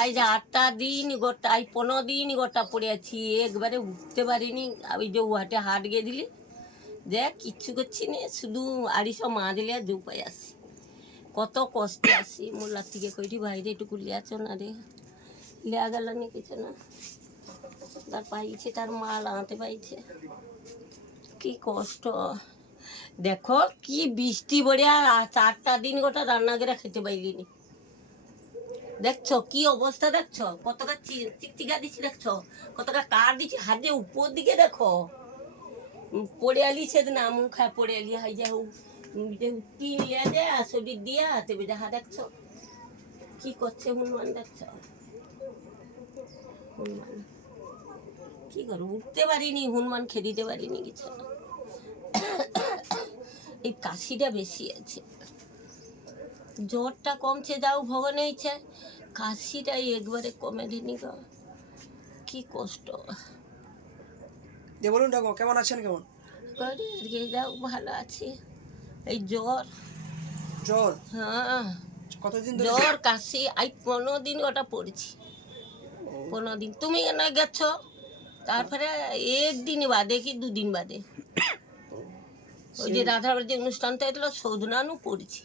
আজ 8টা দিন গোটা, আজ 15 দিন গোটা পড়ে আছি, একবারে উঠতে পারিনি। ওই যে উহাটে হাট গিয়ে দিলি, দেখ কিচ্ছু করছি না, শুধু আড়িশ মা দিলে আর দুপাই আসি, কত কষ্টে আসি। মোল্লার থেকে কইটি বাইরে একটু লিয়াছ না রে, লিয়া গেল নি কিছু না, তার পাইছে তার মাল আনতে পাইছে, কি কষ্ট। দেখো কি বৃষ্টি বড়িয়া, 4টা দিন গোটা রান্না করে খেতে পাইলিনি। দেখছো কি অবস্থা, দেখছো কতটা চিকচিকা দিচ্ছি, দেখছো কতটা কার দিচ্ছি হাতে উপর দিকে, দেখো পড়ে আলি সেদিন আমু খায় পড়ে আলি, হাই যা টিন লিয়া দেয়া শরীর দিয়া তবে যাহা দেখছো কি করছে হনুমান, দেখছো হনুমান কি করো, উঠতে পারিনি, হনুমান খেয়ে দিতে পারিনি কিছু। এই কাশিটা বেশি আছে, জ্বরটা কমছে যাও ভগবান ইচ্ছে, কাশিটাই একবারে কমে দিনি গো, কি কষ্ট। বলুন ডাকো কেমন আছেন, কেমন করি আজকে যাও ভালো আছি। এই জ্বর, জ্বর? হ্যাঁ কতদিন ধরে জ্বর কাশি, আই 15 দিন ওটা পড়েছি, 15 দিন। তুমি কেন গেছো? তারপরে একদিন বাদে কি 2 দিন বাদে ওই যে রাধাবার যে অনুষ্ঠানটা এলো সৌধনানু পড়েছি,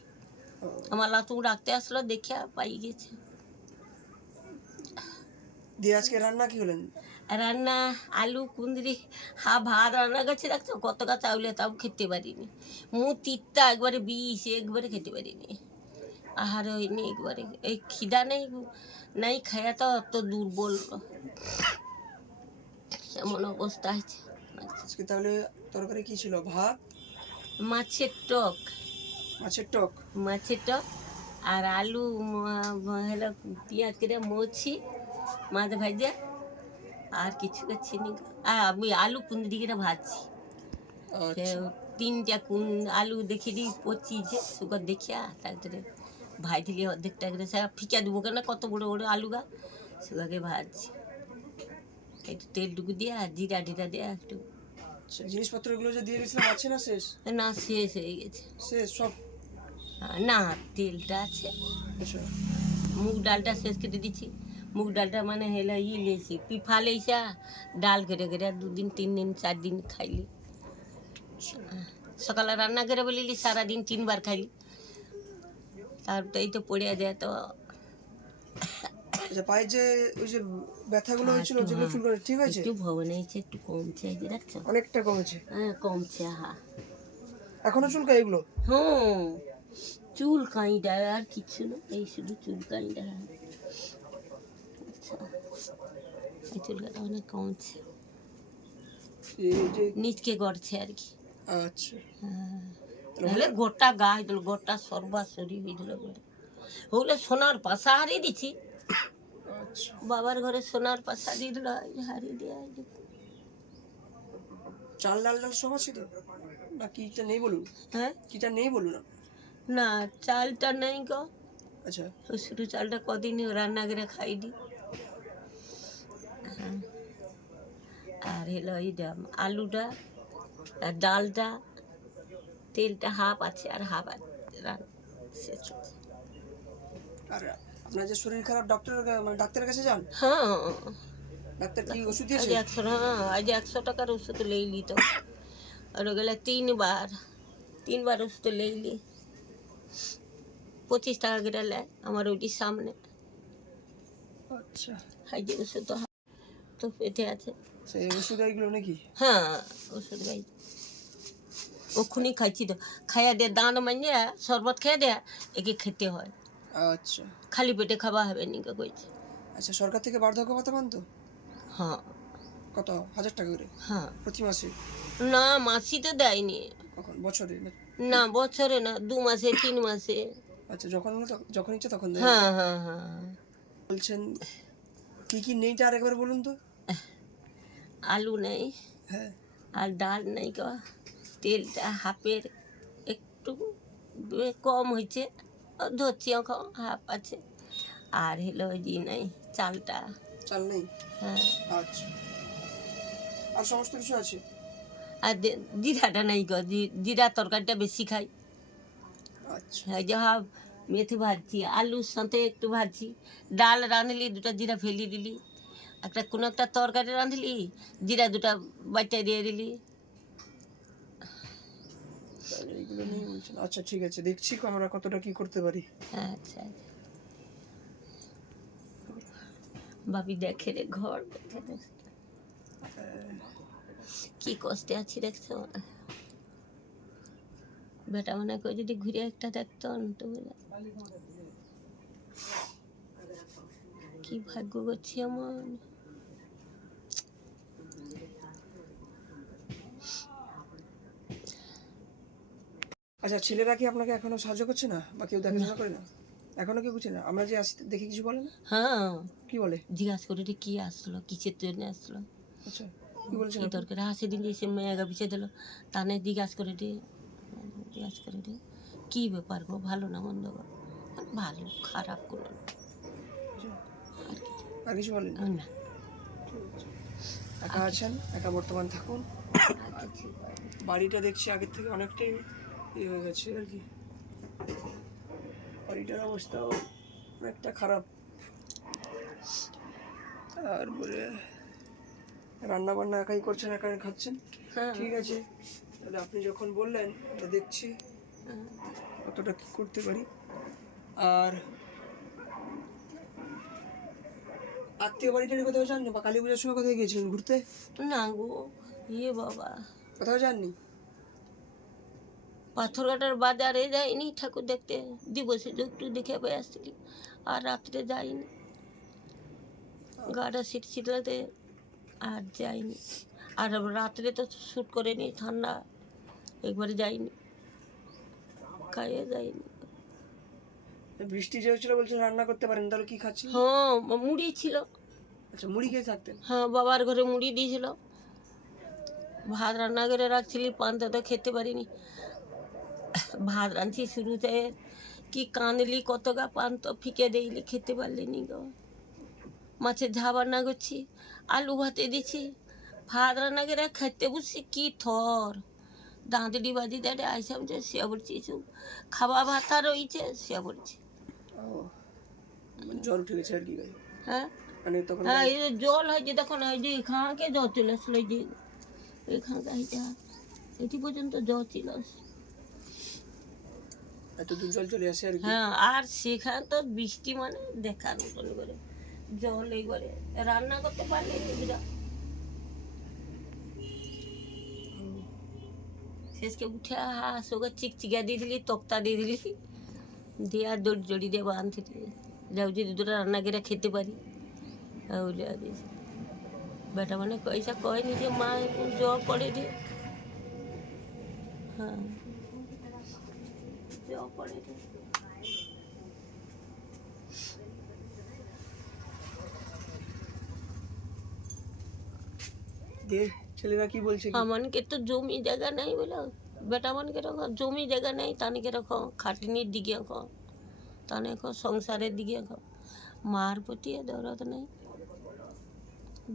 আমার লাতু রাখতে আসলো, দেখিয়া পাই গেছে। দিয়ে আজকে রান্না কি হলেন? রান্না আলু কুঁদরি, ভাত রান্না করছে, দেখছো কতটা চাউলে তাও খেতে পারিনি, তিতটা একবারে বিষ, একবারে খেতে পারিনি, আহার হয়নি একবারে, এই খিদা নেই, নাই খায়া তো অত দুর্বল, এমন অবস্থা আছে। আজকে তাহলে তরকারি কি ছিল? ভাত, মাছের টক, মাছের টক, মাছের টক আর আলু হলো পেঁয়াজ কেটে মুছি, মাছ ভাজা, আর কিছু করছি নি। আমি আলু কুঁদরি কেটে ভাজছি, 3টা আলু দেখে দিই পচিছে সুগার দেখিয়া, তারপরে ভাই দিলে অর্ধেকটা করে সে ফিকা দেবো কেন, কত বড় বড় আলু গা, সুগাকে ভাজছি, একটু তেলটুকু দিয়ে আর জিরা টিরা দিয়ে একটু। জিনিসপত্রগুলো যে দিয়ে গেছিলাম আছে না শেষ? না শেষ হয়ে গেছে, শেষ সব? না তেলটা আছে, মুগ ডালটা শেষ কেটে দিচ্ছি, মুগ ডালটা মানে হেলে লেছি পিফা লেইসা ডাল কেটে কেটে 2 দিন 3 দিন 4 দিন খাইলি, সকালে রান্না করে বলিলি সারাদিন 3 বার খাইলি, তারপরে এই তো পড়ে দেয় তো। আচ্ছা পায়ে যে ওই যে ব্যথাগুলো হয়েছিল যেগুলো চুলকানি ঠিক আছে? একটু ভবনে হয়েছে, একটু কমছে, এই যে দেখছো অনেকটা কমেছে? হ্যাঁ কমছে, হ্যাঁ এখনো চুলকায় এগুলো? হুম চুল কাঁই দেয় আর কিছু না, এই শুধু চুল কাঁই দেয়। আচ্ছা এই চুলকাটা অনেক কমছে, এই যে নিচকে গড়ছে আর কি। আচ্ছা তাহলে গোটা গা হইল, গোটা সর্বাশরী হইল, ওগুলো সোনার পাশা হারিয়ে দিছি, আচ্ছা বাবার ঘরে সোনার পাশা দিয়ে দিল, হারিয়ে দিয়ে। চাল ডাল ডাল সব আছে তো, না কিটা নেই বলুন? হ্যাঁ কিটা নেই বলুন? না চালটা নেই গো, আচ্ছা শুধু চালটা কদিন রান্না করে খাই দি। হ্যাঁ আর হলো এইটা আলুটা আর ডালটা, তেলটা হাফ আছে আর হাফ শেষ হচ্ছে। আর আপনার যে শরীর খারাপ ডক্টর মানে ডাক্তারের কাছে যান? হ্যাঁ ডাক্তার কি ওষুধ দিয়েছে? আজ 100 টাকার ওষুধ লেইলি তো, আর গেলে 3বার ওষুধ লেইলি, 25 টাকা করে নেয় আমার ওইটির সামনে। আচ্ছা এই যে ওষুধ তো পেটে আছে, সেই ওষুধ এইগুলো নাকি? হ্যাঁ ওষুধ খাই, ওখানে খাইছি তো, খাইয়া দে দাঁত মাইনে শরবত খেয়ে দেয়া, একে খেতে হয়, আচ্ছা খালি পেটে খাওয়া হবে নি কইছে। আচ্ছা সরকার থেকে বার্ধক্য ভাতা পান তো? হ্যাঁ কত 1000 টাকা করে হ্যাঁ, প্রতি মাসে? না মাসি তো দেয়নি, কখন বছরে? না বছরে না, 2 মাসে 3 মাসে। আচ্ছা যখন যখন ইচ্ছে তখন দেয়? হ্যাঁ হ্যাঁ হ্যাঁ বলছেন কি কি নেইটা আর একবার বলুন তো। আলু নেই, হ্যাঁ আর ডাল নেই গো, তেলটা হাফের একটু কম হয়েছে, ধরছি এখন হাফ আছে, আর হলো জি নেই চালটা। চাল নেই? হ্যাঁ আচ্ছা আর সমস্ত কিছু আছে? আর জিরাটা নেই গো, জিরা তরকারিটা বেশি খাই, আচ্ছা এই যে মেথি ভাজছি, আলুর সাথে একটু ভাজছি, ডাল রাঁধলি, দুটা জিরা ফেলি দিলি, একটা কোনো একটা তরকারি রাঁধলি, জিরা দুটা বাটায় দিয়ে দিলি। তাহলে এইগুলো নিয়ে বলছেন। আচ্ছা ঠিক আছে, দেখছি আমরা কতটা কি করতে পারি। আচ্ছা, ভাবি দেখে রে, ঘর দেখে দেখ কি কষ্টে আছি দেখছো। বেটা মনে করে যদি ঘুরে একটা দেখতো তো কি ভাগ্য করছি আমার। আচ্ছা, ছেলেরা কি আপনাকে এখনো সাহায্য করছে না বা কেউ দেখাশোনা করে না? এখনো কেউ বুঝছে না? আমরা যে আসতে দেখে কিছু বলে না? হ্যাঁ, কি বলে? জিজ্ঞাসা করে রে কি আসলো, কিসের জন্য আসলো। আচ্ছা, কি বলছেন এই আপনি? দরকার হাসি দিন যে সে মেয়েগা পিছিয়ে দিল, তানে জিজ্ঞাসা করে রে, জিজ্ঞাসা করে রে কী ব্যাপার গো, ভালো না মন্দ গো, ভালো খারাপ কোনো না। আর কিছু বলেন? না, একা আছেন, একা বর্তমান থাকুন। আর কিছু করে না। বাড়িটা দেখছি আগের থেকে অনেকটাই ইয়ে হয়ে গেছে আর কি। বাড়িটার অবস্থাও অনেকটা খারাপ। তারপরে রান্না বান্না একাই করছেন, একাই খাচ্ছেন। হ্যাঁ, ঠিক আছে, তাহলে আপনি যখন বললেন আমরা দেখছি হ্যাঁ। কতটা কি করতে পারি। আর আত্মীয় বাড়ি টাড়ি কোথাও যাননি বা কালী পুজোর সময় কোথায় গিয়েছিলেন ঘুরতে? না গো, ইয়ে বাবা, কোথাও যাননি? পাথরঘাটার বাজারে যাইনি ঠাকুর দেখতে, দিবসে একটু দেখে পেয়ে আসছিলি, আর রাত্রে যাইনি, গাটা শীত শীতলাতে আর যাইনি। আর রাত্রে তো শ্যুট করেনি, ঠান্ডা, একবারে যাইনি, খাইয়ে যাইনি। বৃষ্টি যে হচ্ছিল বলছেন রান্না করতে পারেন, তাহলে কি খাচ্ছেন? হ্যাঁ, মুড়ি ছিল। আচ্ছা, মুড়ি খেয়ে থাকতেন? হ্যাঁ, বাবার ঘরে মুড়ি দিয়েছিল, ভাত রান্না করে রাখছিলি, পান্তা তো খেতে পারিনি। ভাত রাঁধছি শুরুতে, কি কাঁদলি, কত গা পান তো ফিকে দিইলি, খেতে পারলি নি গো। মাছের ঝাল রান্না করছি, আলু ভাতে দিছি, ভাত রান্না করে খেতে বসছি, কি থর দাঁতড়ি বাজি দাঁড়ে আইসাম যে শুয়ে পড়ছি, খাওয়া ভাতা রয়েছে শুয়ে পড়ছি। ও, মানে জ্বর উঠে গেছে আর কি গায়ে? হ্যাঁ, মানে তখন হ্যাঁ, এই যে জল হয়েছে তখন, ওই যে এখানকে জ্বর চলে আসলো, এই যে এখানকার এটি পর্যন্ত জ্বর ছিল। এত দূর জল চলে আসে আর কি? হ্যাঁ, আর সেখানে তো বৃষ্টি মানে দেখার মতন করে জল, এই করে রান্না করতে পারলে শেষকে উঠে হাসোকে চিকচিকা দিয়ে দিলি, তক্তা দিয়ে দিলি, দিয়ে আর দড়ি জড়ি দিয়ে বাঁধতে যাও, যদি দুটো রান্না করে খেতে পারি ওইলে দিয়েছি। বেটা মানে পয়সা কয়নি যে মা জ্বর পড়ে রে। হ্যাঁ, জ্বর পড়ে রে। দিয়ে ছেলেরা কি বলছে? আমানকে তো জমি জায়গা নেই বলে, বেটা মানকে রকম জমি জায়গা নেই, তানকে রকম খাটনির দিকে এখন, তানে এখন সংসারের দিকে এখন, মার প্রতি দরদ নেই,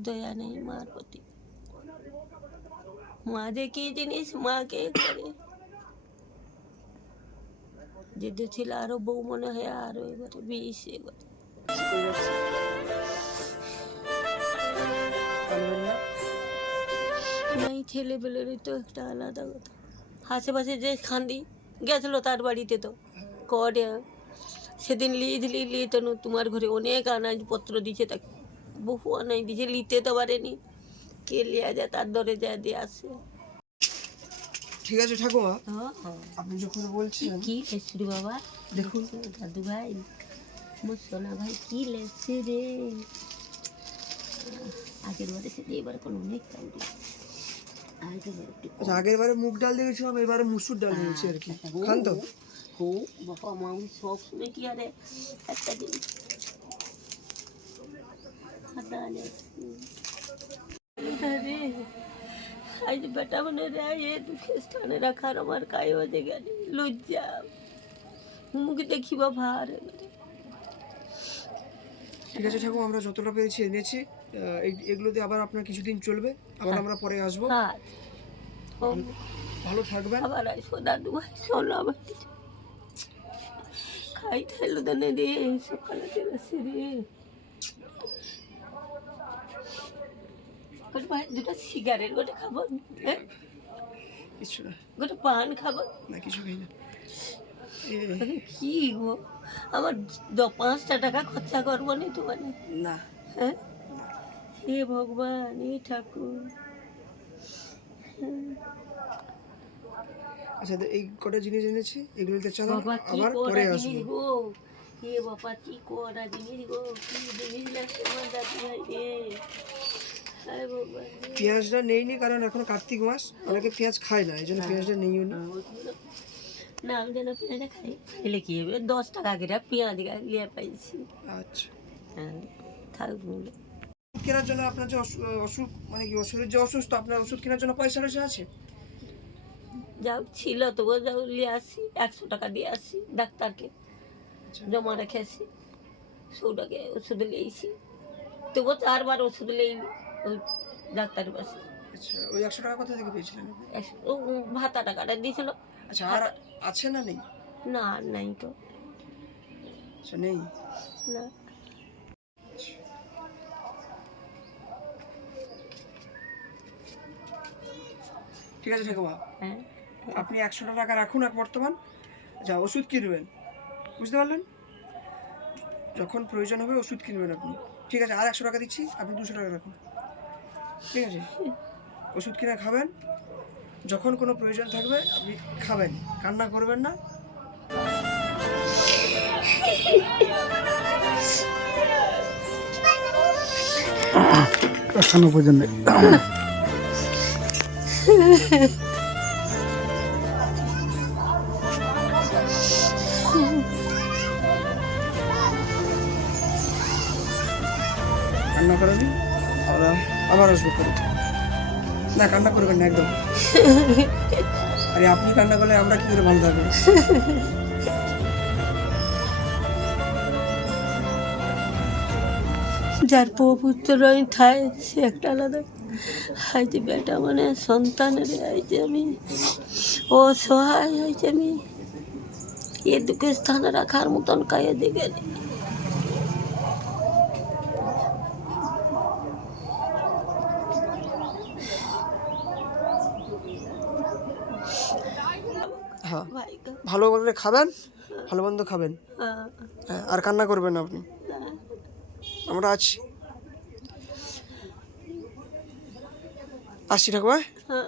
দয়া নেই মার প্রতি। মা যে কি জিনিস, মাকে করে যেতে ছিল আরো বউ মনে হয়, আরো এবারে বিষ এবারে। নাই, ছেলেবেলেরই তো একটা আলাদা কথা। আশেপাশে যে খান্দি গেছিলো তার বাড়িতে তো করে, সেদিন লিয়ে তনু তোমার ঘরে অনেক আনাজপত্র দিছে, তাকে বহু আনাজ দিছে, লিতে তো পারেনি, কে লিয়া যায় তার দরে যায় দিয়ে আসে। ঠিক আছে ঠাকুমা, হ্যাঁ, আপনি যখন বলছেন কি লেসি রে বাবা, দেখুন। দাদু ভাই, মোর সোনা ভাই, কি লেসি রে, আগের বারে সে এবার কোনো অনেক কাউরি। আচ্ছা, আগের বারে মুগ ডাল দিয়েছিলাম, এবারে মুসুর ডাল দিয়েছি আর কি। খান তো? হো বাবা, মা সব শুনে কি আরে একটা জিনিস আরে আজ বেটা মনে রে এ দুঃখের স্থানে রাখার আমার কায় বাজে গেলে লজ্জা, মুখ দেখিবা ভার। ঠিক আছে ঠাকুমা, আমরা যতটা পেরেছি এনেছি। এগুলো দিয়ে আবার আপনার কিছুদিন চলবে, আবার আমরা পরে আসবো। হ্যাঁ, ভালো থাকবেন। আবার আসবো দাদু ভাই, শোনো আমার খাই খাইলো দেনে রে সকালে তেলাসে রে গোটে ভাই দুটো সিগারেট গোটে খাবো হ্যাঁ কিছু না, গোটে পান খাবো না কিছু খাই না। আরে কি গো আমার 5টা টাকা খরচা করবো নি তোমার না হ্যাঁ হে ভগবান হে ঠাকুর আচ্ছা তো এই কটা জিনিস এনেছি, এগুলোতে চলো বাবা কি আবার করা পরে জিনিস আসবো। গো হে বাবা কি করা জিনিস গো কি জিনিস লাগছে আমার দাদু ভাই রে হায় বাবা রে। পেঁয়াজটা নেইনি কারণ এখন কার্তিক মাস, অনেকে পেঁয়াজ খায় না, এই জন্য পেঁয়াজটা নেইও না। না আমি যেন পেঁয়াজটা খাই খাইলে কি হবে 10 টাকা করে পেঁয়াজ লিয়ে পাইছি আচ্ছা, হ্যাঁ থাকবো ওষুধ কেনার জন্য আপনার যে অসুখ মানে কি শরীর যে অসুস্থ, আপনার ওষুধ কেনার জন্য পয়সা টয়সা আছে? যাও ছিল তবু যাও নিয়ে আসি 100 টাকা দিয়ে আসি ডাক্তারকে আচ্ছা, জমা রেখে আসি সৌটাকে ওষুধ লিয়েছি তবু 4বার ওষুধ লিইনি ওই ডাক্তারের পাশে আচ্ছা ওই 100 টাকা কোথা থেকে পেয়েছিলেন আপনি? ও ভাতা টাকাটা দিয়েছিল আচ্ছা আর আছে না নেই? না আর নাই তো আচ্ছা নেই। না ঠিক আছে ঠাকুমা, হ্যাঁ আপনি 100 টাকা রাখুন এক বর্তমান, যা ওষুধ কিনবেন, বুঝতে পারলেন? যখন প্রয়োজন হবে ওষুধ কিনবেন আপনি, ঠিক আছে? আর 100 টাকা দিচ্ছি, আপনি 200 টাকা রাখুন, ঠিক আছে? ওষুধ কিনে খাবেন, যখন কোনো প্রয়োজন থাকবে আপনি খাবেন, কান্না করবেন না। এখনো পর্যন্ত কান্না করেনি, আমরা আবার আসবো করে। না কান্না করবেন না একদম। আরে আপনি কান্না করলে আমরা কি করে ভালো থাকবো? যার পবিত্র থায় সে একটা আলাদা হাইতে বেটা মানে সন্তানের আইতে আমি অসহায় হয়েছে আমি এ দুঃখের স্থানে রাখার মতন কায়ে দিকে হ্যাঁ ভাই ভালো করে খাবেন, ভালো মন্দ খাবেন, হ্যাঁ হ্যাঁ আর কান্না করবেন না আপনি, আমরা আছি। আসছি ঠাকুমা। হ্যাঁ